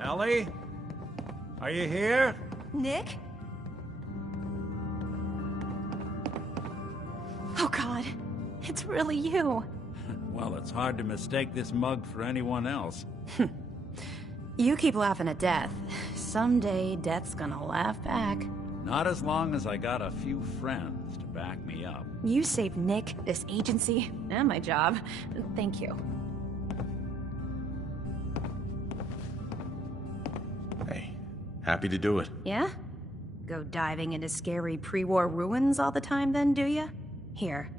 Ellie? Are you here? Nick? Oh God, it's really you. Well, it's hard to mistake this mug for anyone else. You keep laughing at death. Someday, death's gonna laugh back. Not as long as I got a few friends to back me up. You saved Nick, this agency, and my job. Thank you. Hey, happy to do it. Yeah? Go diving into scary pre-war ruins all the time then, do ya? Here,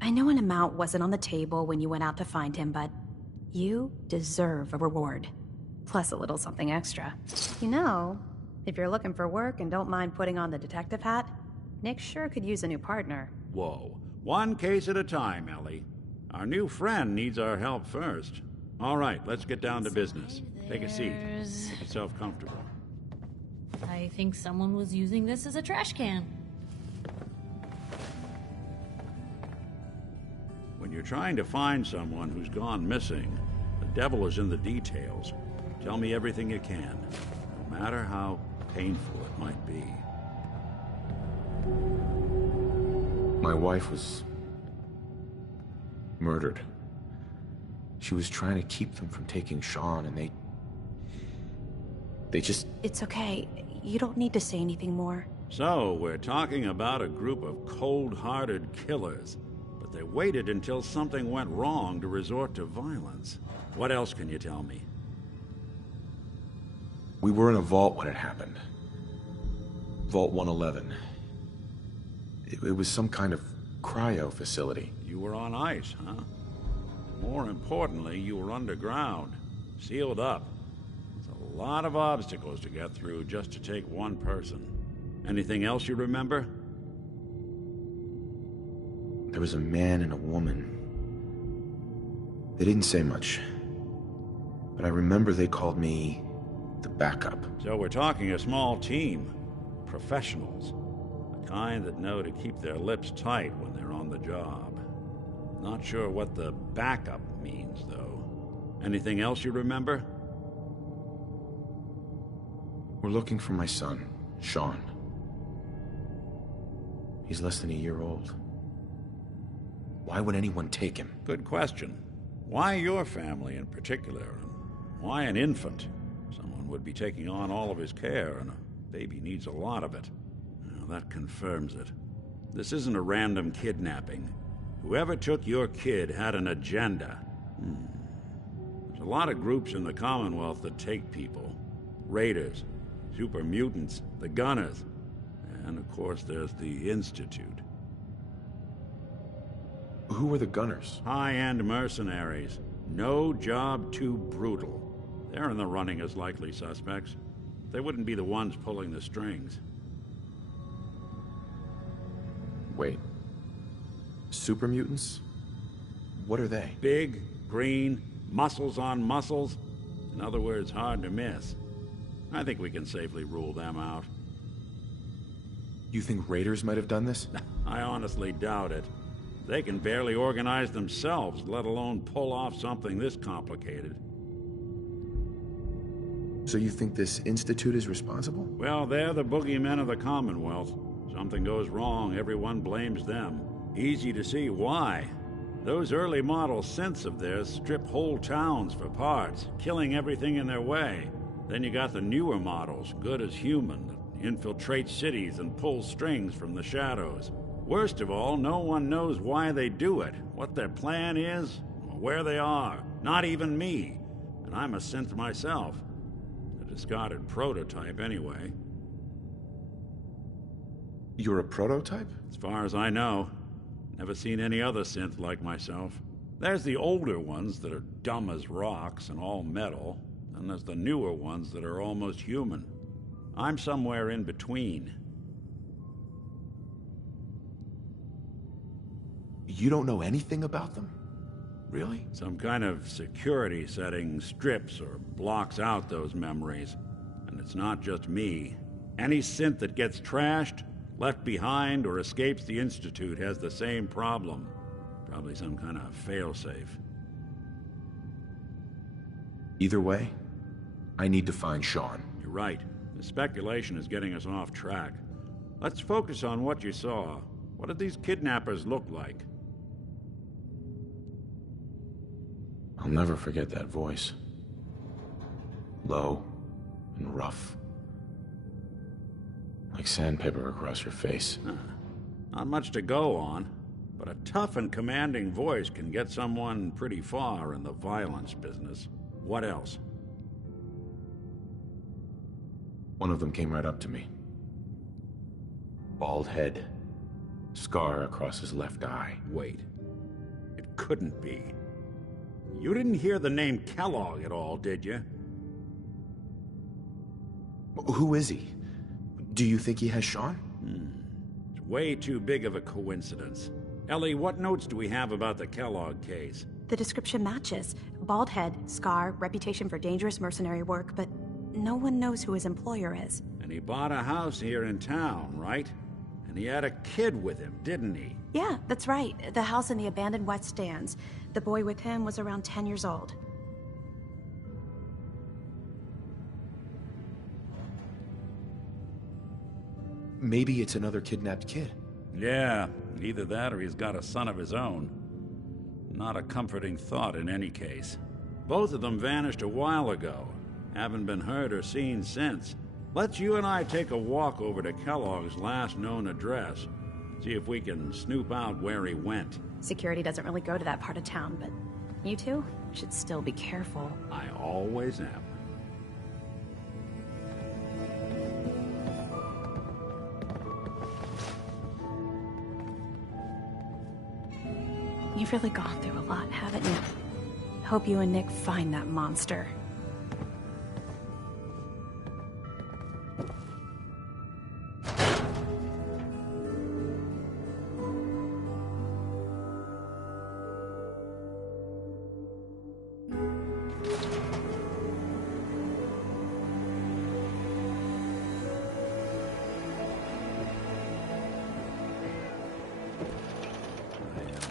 I know an amount wasn't on the table when you went out to find him, but you deserve a reward. Plus a little something extra. You know, if you're looking for work and don't mind putting on the detective hat, Nick sure could use a new partner. Whoa. One case at a time, Ellie. Our new friend needs our help first. All right, let's get down to business. Take a seat. Make yourself comfortable. I think someone was using this as a trash can. When you're trying to find someone who's gone missing, the devil is in the details. Tell me everything you can, no matter how painful it might be. My wife was murdered. She was trying to keep them from taking Sean, and they just... It's okay. You don't need to say anything more. So, we're talking about a group of cold-hearted killers, but they waited until something went wrong to resort to violence. What else can you tell me? We were in a vault when it happened. Vault 111. It was some kind of cryo facility. You were on ice, huh? More importantly, you were underground, sealed up. It's a lot of obstacles to get through just to take one person. Anything else you remember? There was a man and a woman. They didn't say much, but I remember they called me the backup. So we're talking a small team. Professionals. The kind that know to keep their lips tight when they're on the job. Not sure what the backup means, though. Anything else you remember? We're looking for my son, Sean. He's less than a year old. Why would anyone take him? Good question. Why your family in particular? And why an infant? Someone would be taking on all of his care, and a baby needs a lot of it. Well, that confirms it. This isn't a random kidnapping. Whoever took your kid had an agenda. There's a lot of groups in the Commonwealth that take people. Raiders, super mutants, the Gunners, and of course there's the Institute. Who were the Gunners? High-end mercenaries. No job too brutal. They're in the running as likely suspects. They wouldn't be the ones pulling the strings. Wait. Super mutants? What are they? Big, green, muscles on muscles. In other words, hard to miss. I think we can safely rule them out. You think raiders might have done this? I honestly doubt it. They can barely organize themselves, let alone pull off something this complicated. So you think this Institute is responsible? Well, they're the boogeymen of the Commonwealth. Something goes wrong, everyone blames them. Easy to see why. Those early model synths of theirs strip whole towns for parts, killing everything in their way. Then you got the newer models, good as human, that infiltrate cities and pull strings from the shadows. Worst of all, no one knows why they do it, what their plan is, or where they are. Not even me. And I'm a synth myself. A discarded prototype, anyway. You're a prototype? As far as I know. Never seen any other synth like myself. There's the older ones that are dumb as rocks and all metal, and there's the newer ones that are almost human. I'm somewhere in between. You don't know anything about them? Really? Some kind of security setting strips or blocks out those memories. And it's not just me. Any synth that gets trashed, left behind, or escapes the Institute has the same problem. Probably some kind of failsafe. Either way, I need to find Sean. You're right. The speculation is getting us off track. Let's focus on what you saw. What did these kidnappers look like? I'll never forget that voice. Low and rough. Like sandpaper across your face. Not much to go on, but a tough and commanding voice can get someone pretty far in the violence business. What else? One of them came right up to me. Bald head. Scar across his left eye. Wait. It couldn't be. You didn't hear the name Kellogg at all, did you? Who is he? Do you think he has Sean? It's way too big of a coincidence. Ellie, what notes do we have about the Kellogg case? The description matches. Bald head, scar, reputation for dangerous mercenary work, but no one knows who his employer is. And he bought a house here in town, right? And he had a kid with him, didn't he? Yeah, that's right. The house in the abandoned West Stands. The boy with him was around 10 years old. Maybe it's another kidnapped kid. Yeah, either that or he's got a son of his own. Not a comforting thought in any case. Both of them vanished a while ago. Haven't been heard or seen since. Let's you and I take a walk over to Kellogg's last known address. See if we can snoop out where he went. Security doesn't really go to that part of town, but you two should still be careful. I always am. You've really gone through a lot, haven't you? Hope you and Nick find that monster.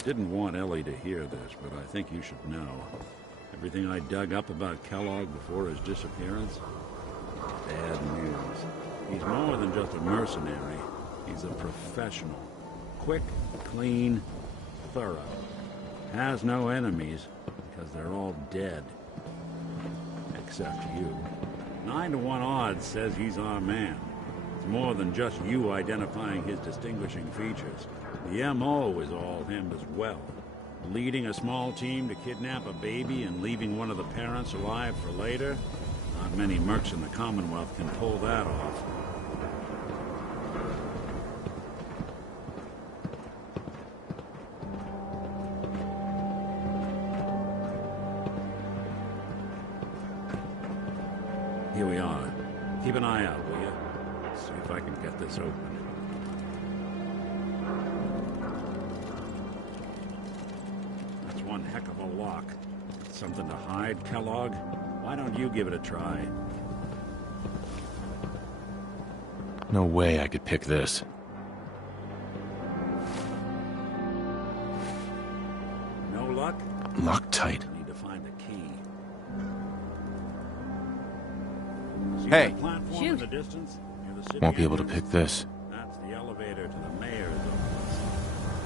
Didn't want Ellie to hear this, but I think you should know. Everything I dug up about Kellogg before his disappearance? Bad news. He's more than just a mercenary. He's a professional. Quick, clean, thorough. Has no enemies, because they're all dead. Except you. 9 to 1 odds says he's our man. It's more than just you identifying his distinguishing features. The M.O. is all him as well. Leading a small team to kidnap a baby and leaving one of the parents alive for later? Not many mercs in the Commonwealth can pull that off. Here we are. Keep an eye out, will you? See if I can get this open. One heck of a lock. Something to hide, Kellogg? Why don't you give it a try? No way I could pick this. No luck? Locked tight. Need to find the key. See Hey. that platform in the distance? Near the city Won't be able to entrance? pick this. That's the elevator to the mayor's office.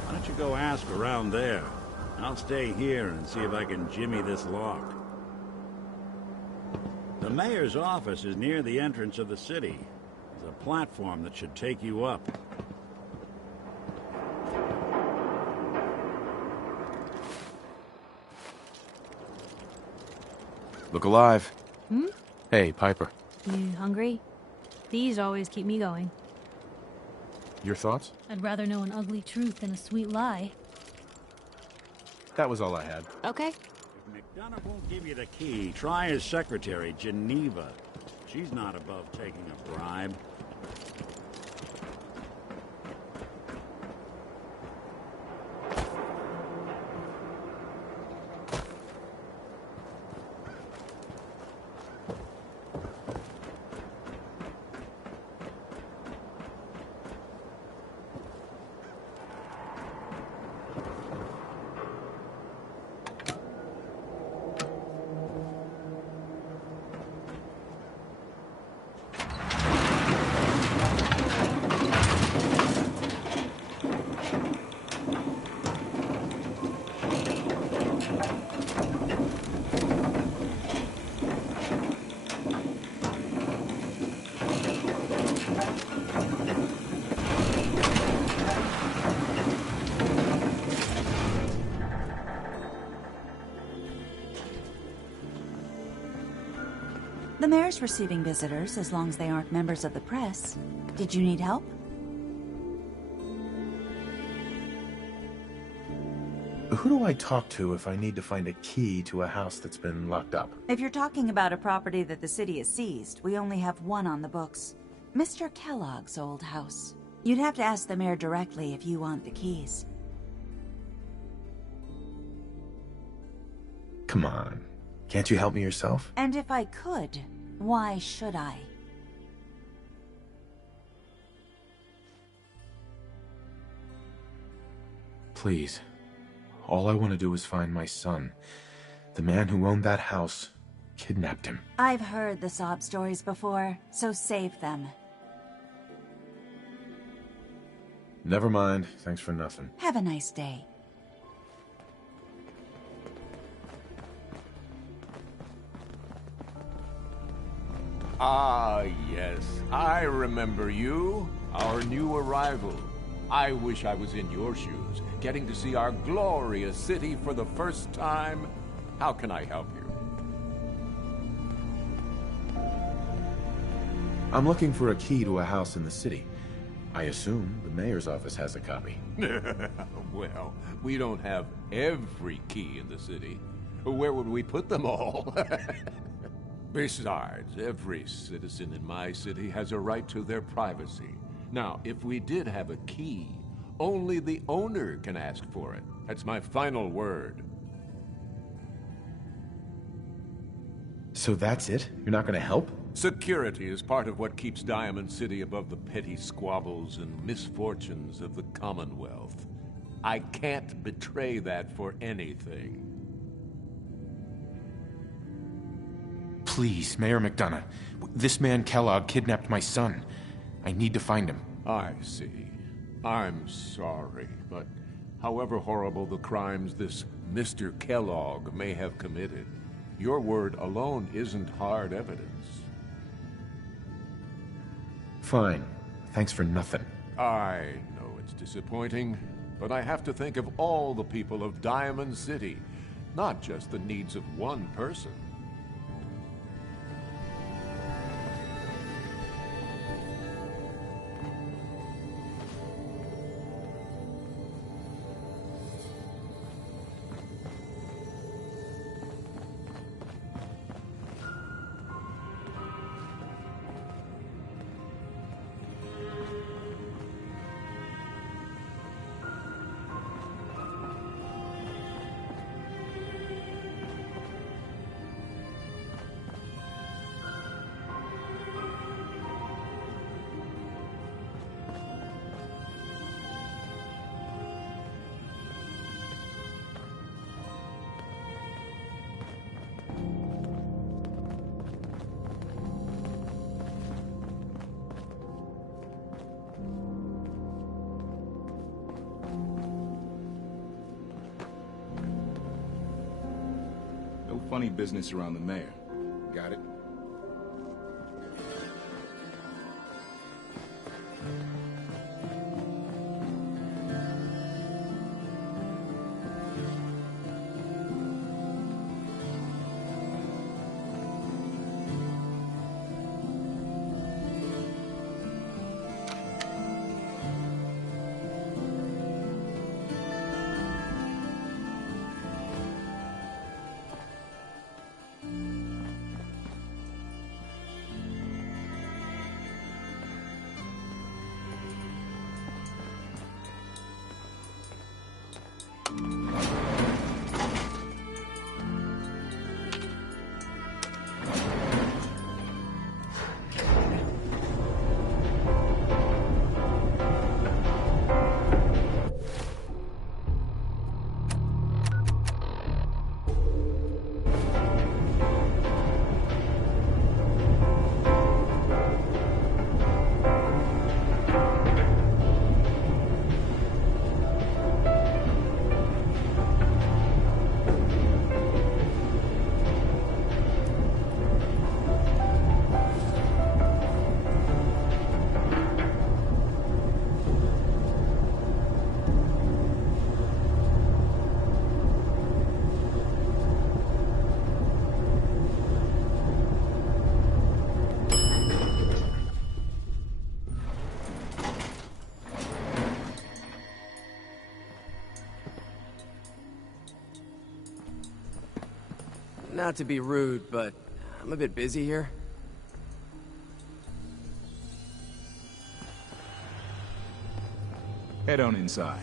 Why don't you go ask around there? I'll stay here and see if I can jimmy this lock. The mayor's office is near the entrance of the city. There's a platform that should take you up. Look alive. Hmm? Hey, Piper. You hungry? These always keep me going. Your thoughts? I'd rather know an ugly truth than a sweet lie. That was all I had. Okay. If McDonough won't give you the key, try his secretary, Geneva. She's not above taking a bribe. The mayor's receiving visitors as long as they aren't members of the press. Did you need help? Who do I talk to if I need to find a key to a house that's been locked up? If you're talking about a property that the city has seized, we only have one on the books. Mr. Kellogg's old house. You'd have to ask the mayor directly if you want the keys. Come on. Can't you help me yourself? And if I could, why should I? Please. All I want to do is find my son. The man who owned that house kidnapped him. I've heard the sob stories before, so save them. Never mind. Thanks for nothing. Have a nice day. Ah, yes. I remember you. Our new arrival. I wish I was in your shoes, getting to see our glorious city for the first time. How can I help you? I'm looking for a key to a house in the city. I assume the mayor's office has a copy. Well, we don't have every key in the city. Where would we put them all? Besides, every citizen in my city has a right to their privacy. Now, if we did have a key, only the owner can ask for it. That's my final word. So that's it? You're not gonna help? Security is part of what keeps Diamond City above the petty squabbles and misfortunes of the Commonwealth. I can't betray that for anything. Please, Mayor McDonough. This man Kellogg kidnapped my son. I need to find him. I see. I'm sorry, but however horrible the crimes this Mr. Kellogg may have committed, your word alone isn't hard evidence. Fine. Thanks for nothing. I know it's disappointing, but I have to think of all the people of Diamond City, not just the needs of one person. No funny business around the mayor. Got it? Not to be rude, but I'm a bit busy here. Head on inside.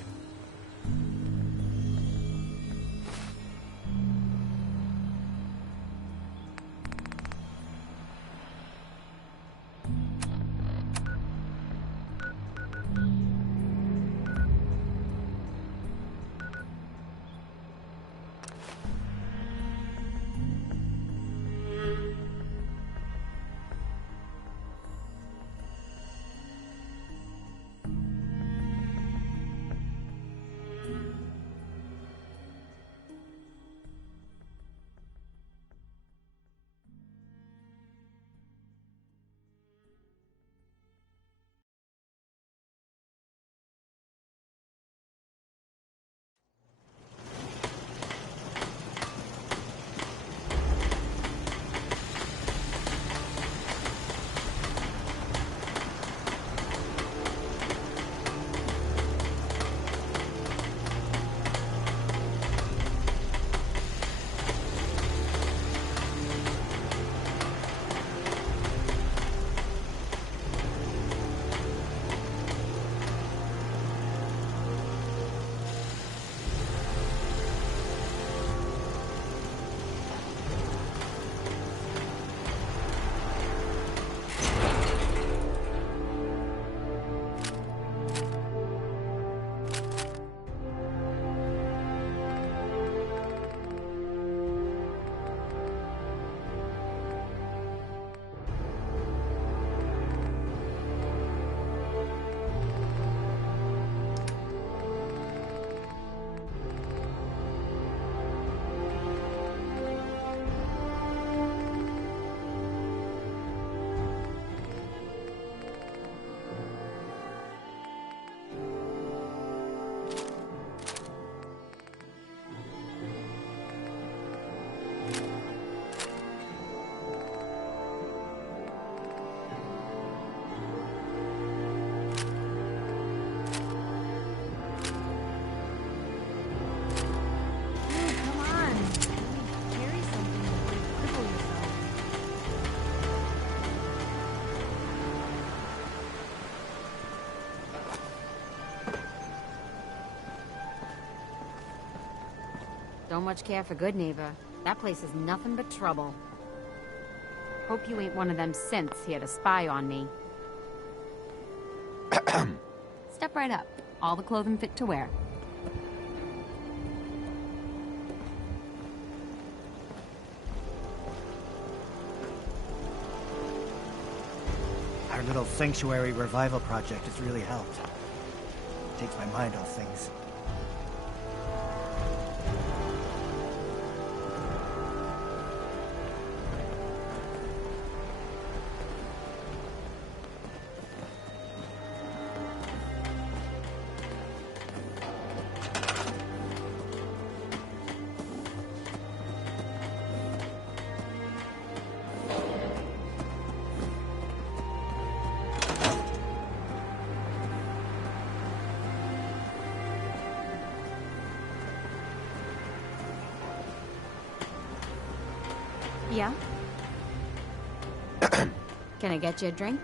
Don't much care for good neighbor. That place is nothing but trouble. Hope you ain't one of them synths here to spy on me. Step right up. All the clothing fit to wear. Our little sanctuary revival project has really helped. Takes my mind off things. Yeah? Can I get you a drink?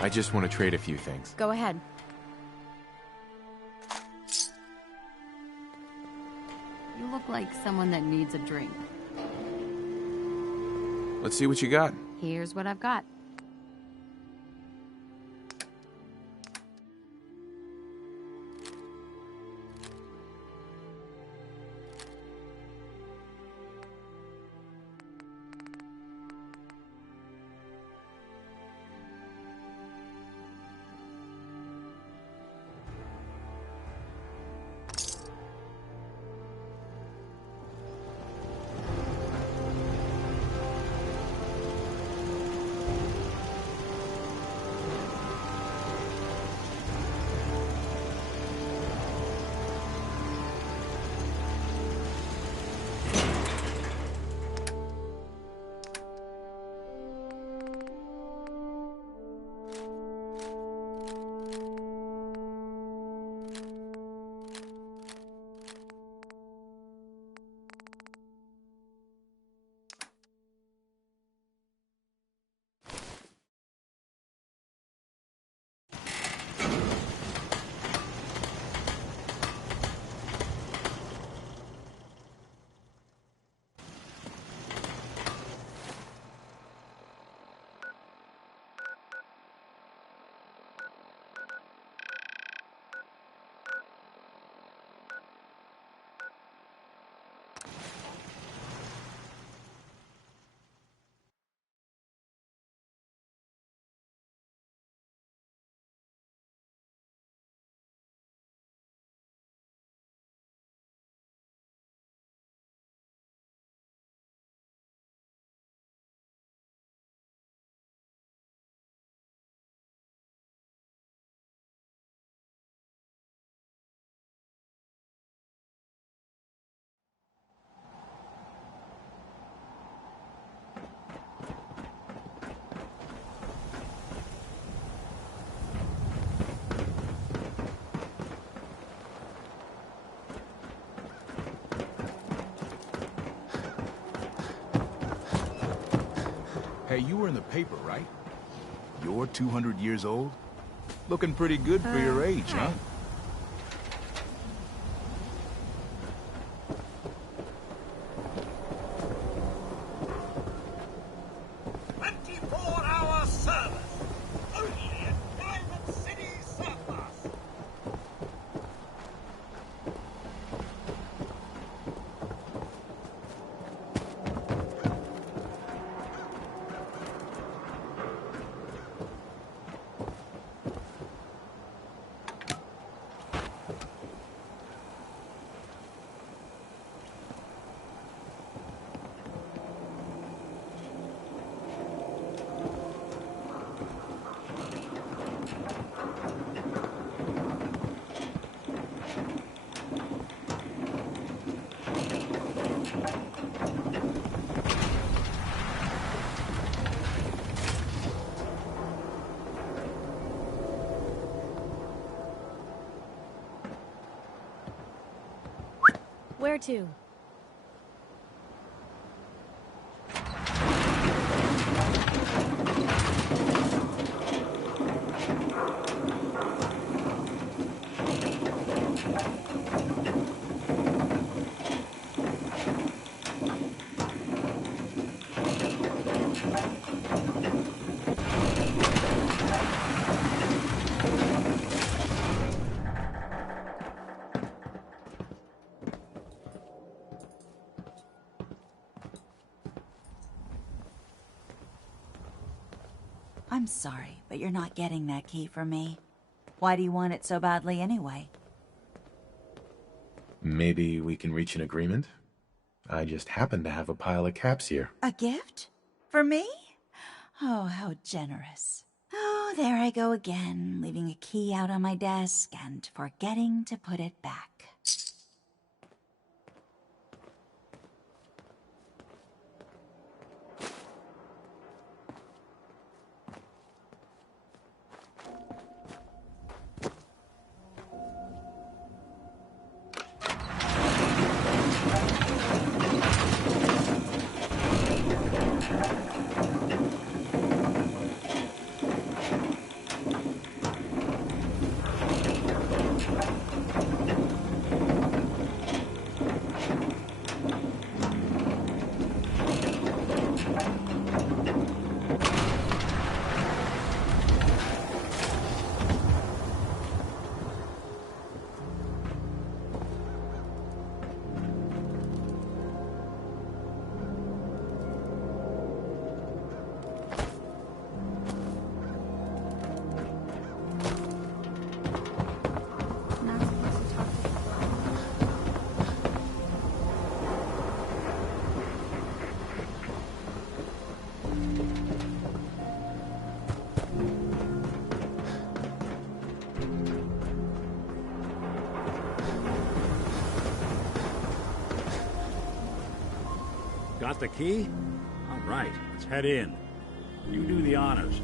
I just want to trade a few things. Go ahead. You look like someone that needs a drink. Let's see what you got. Here's what I've got. You were in the paper, right? You're 200 years old? Looking pretty good for your age, huh? Where to? I'm sorry, but you're not getting that key from me. Why do you want it so badly anyway? Maybe we can reach an agreement? I just happen to have a pile of caps here. A gift? For me? Oh, how generous. Oh, there I go again, leaving a key out on my desk and forgetting to put it back. Got the key? All right, let's head in. You do the honors.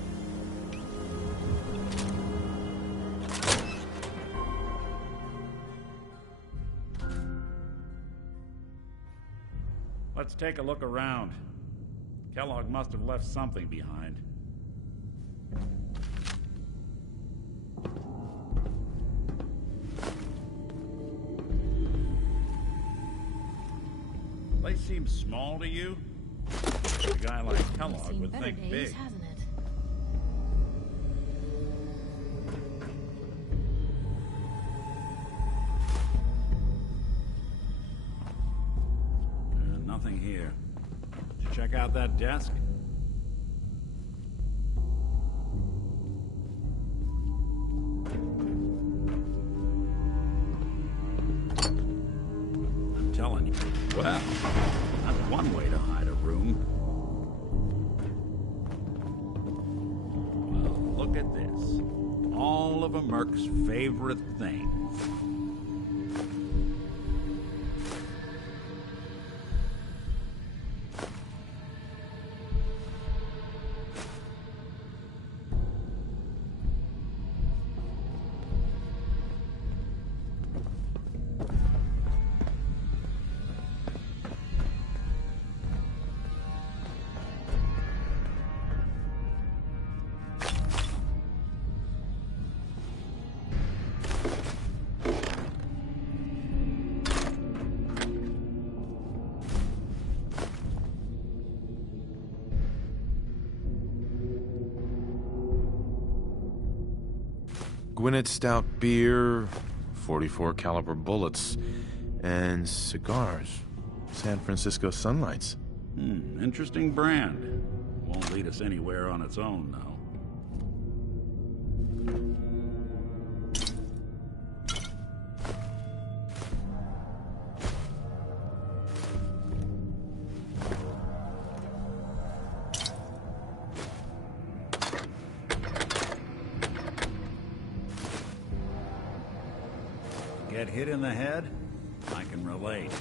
Let's take a look around. Kellogg must have left something behind. Place seems small to you? A guy like Kellogg would think big. Hasn't it? Nothing here. Did you check out that desk? I'm telling you. Well, that's one way to hide a room. Well, look at this. All of a Merc's favorite things. Gwinnett Stout beer, 44 caliber bullets, and cigars. San Francisco Sunlights. Interesting brand. Won't lead us anywhere on its own, though. Get hit in the head? I can relate.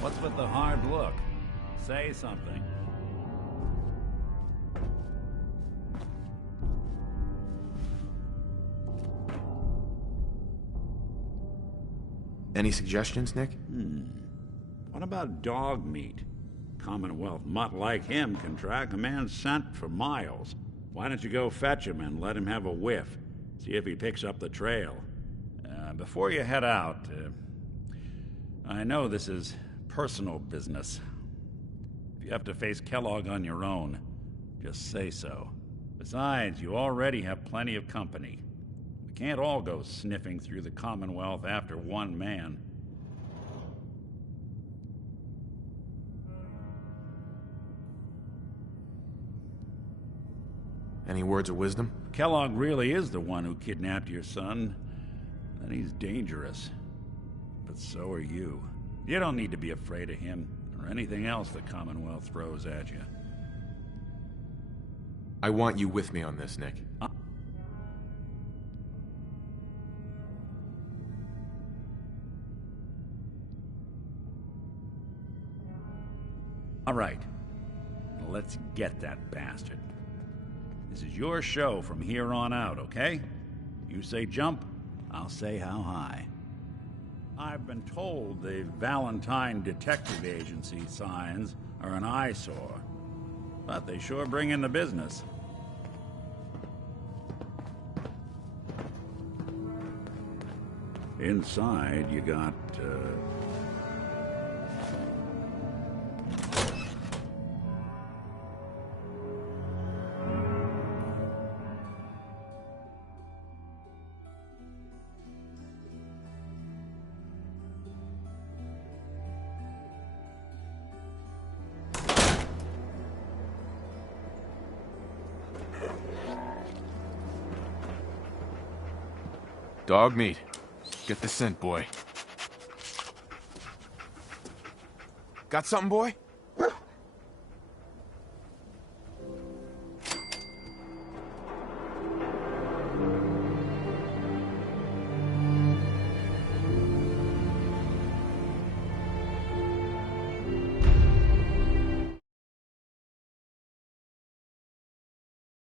What's with the hard look? Say something. Any suggestions, Nick? What about dog meat? Commonwealth mutt like him can track a man's scent for miles. Why don't you go fetch him and let him have a whiff? See if he picks up the trail. Before you head out, I know this is personal business. If you have to face Kellogg on your own, just say so. Besides, you already have plenty of company. We can't all go sniffing through the Commonwealth after one man. Any words of wisdom? Kellogg really is the one who kidnapped your son. And he's dangerous. But so are you. You don't need to be afraid of him, or anything else the Commonwealth throws at you. I want you with me on this, Nick. All right. Let's get that bastard. This is your show from here on out, okay? You say jump, I'll say how high. I've been told the Valentine Detective Agency signs are an eyesore, but they sure bring in the business. Inside, you got, Dog meat. Get the scent, boy. Got something, boy?